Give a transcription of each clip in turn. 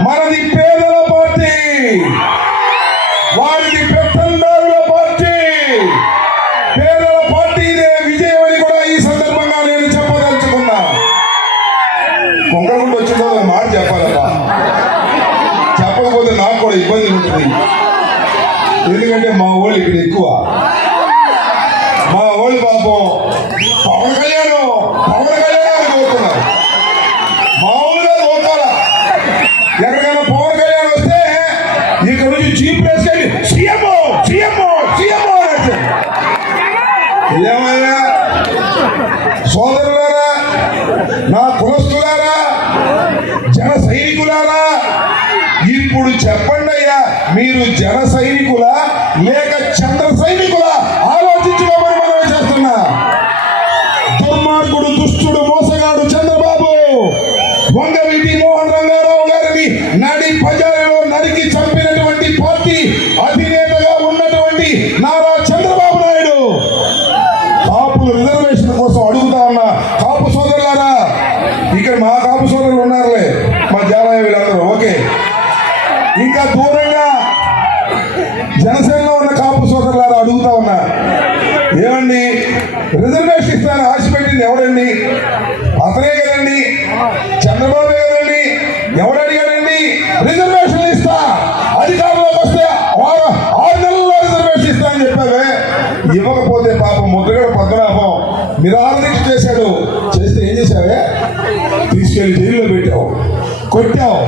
మనది పేదల పార్టీ. వారిది పెత్తందారుల పార్టీ. పేదల పార్టీ ఇదే విజయం అని కూడా ఈ సందర్భంగా నేను చెప్పదలుచుకున్నా. కొంగకుండా వచ్చిందో మాట చెప్పాలబ్బా. చెప్పకపోతే నాకు కూడా ఇబ్బంది ఉంటుంది. ఎందుకంటే మా వాళ్ళు ఇక్కడ ఎక్కువ. మా వాళ్ళు పాపం ఇక్కడ నుంచి చీఫ్ వేసుకెళ్ళి సీఎం సీఎం సీఎం అని సోదరులారా నా కులస్తులారా జన సైనికులారా ఇప్పుడు చెప్పండి అయ్యా మీరు జన సైనికులా లేక చంద్ర సైనికులా? ఆలోచించుకోమని మనం చేస్తున్నా. దుర్మార్గుడు దుష్టుడు మోసగాడు చంద్రబాబు వంగవీటి మోహన్ రంగారావు గారిని నడి ప్రజలలో నరికి చంపినటువంటి ఇంకా దూరంగా జనసేనలో ఉన్న కాపు సోదరులారా అడుగుతా ఉన్నా. ఏమండి? రిజర్వేషన్ ఇస్తాను ఆశ పెట్టింది ఎవడండి అతనే కదండి? చంద్రబాబు కదండి? ఎవడు అడిగాడండి రిజర్వేషన్ ఇస్తా. అధికారంలోకి వస్తే ఆరు ఆరు నెలల్లో రిజర్వేషన్ ఇస్తా అని చెప్పావే. ఇవ్వకపోతే పాపం ముద్రగడ పద్మనాభం నిరాదీక్ష చేశాడు. చేస్తే ఏం చేశావే? తీసుకెళ్ళి జైల్లో పెట్టావు. కొట్టావు.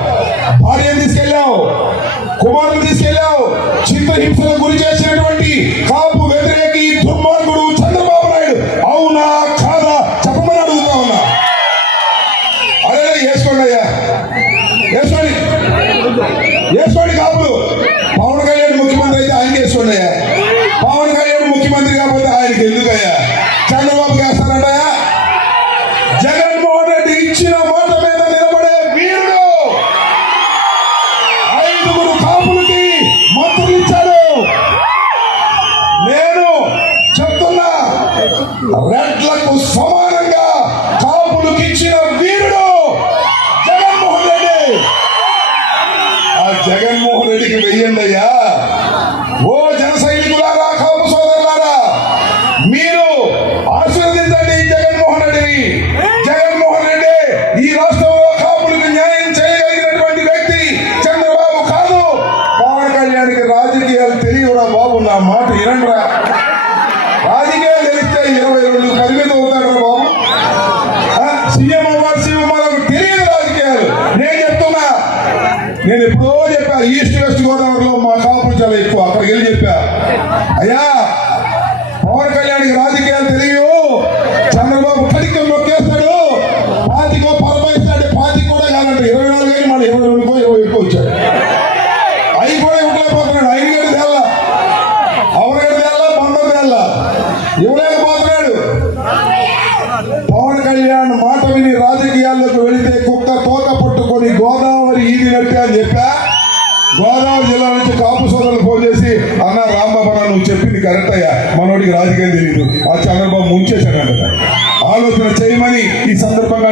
భార్యను తీసుకెళ్ళావు. కుమారుని తీసుకెళ్ళావు. చిత్రహింసలకు హింసలకు జగన్మోహన్ రెడ్డికి వెయ్యండి అయ్యా ఓ జన సైనికులారా కాపు సోదరులారా మీరు ఆశీర్వదించండి జగన్మోహన్ రెడ్డిని. జగన్మోహన్ రెడ్డి ఈ రాష్ట్రంలో కాపులకు న్యాయం చేయగలిగినటువంటి వ్యక్తి చంద్రబాబు కాదు. పవన్ కళ్యాణ్కి రాజకీయాలు తెలియరా బాబు నా మాట వినండిరా. రాజకీయాలు తెలిస్తే ఇరవై రెండు పరిమితం అవుతారా బాబు. సీఎం నేను ఎప్పుడో చెప్పా ఈస్ట్ వెస్ట్ గోదావరిలో మా కాపులు చాలా ఎక్కువ. అక్కడికి వెళ్ళి చెప్పా. అయ్యా పవన్ కళ్యాణ్కి రాజకీయాలు తెలియవు. చంద్రబాబు కడికం నొక్కేస్తాడు పాతికో పరమాయిస్తాడు పాతికి కూడా కాదంటే. ఇరవై నాలుగు వేలు మన ఇరవై రెండుకో ఇరవై ఎక్కువ వచ్చాడు. అవి కూడా ఇవ్వలేకపోతున్నాడు. ఐదు గడి తేల్లా అవరగడి తేల్లా బందరు తేల్లా ఇవ్వలేకపోతున్నాడు. పవన్ కళ్యాణ్ మాట విని రాజకీయాల్లోకి వెళితే నువ్వు కరెక్ట్ అయ్యా. మనోడికి రాజకీయం తెలియదు ఆ చంద్రబాబు ముంచేశాడంట. ఆలోచన చేయమని ఈ సందర్భంగా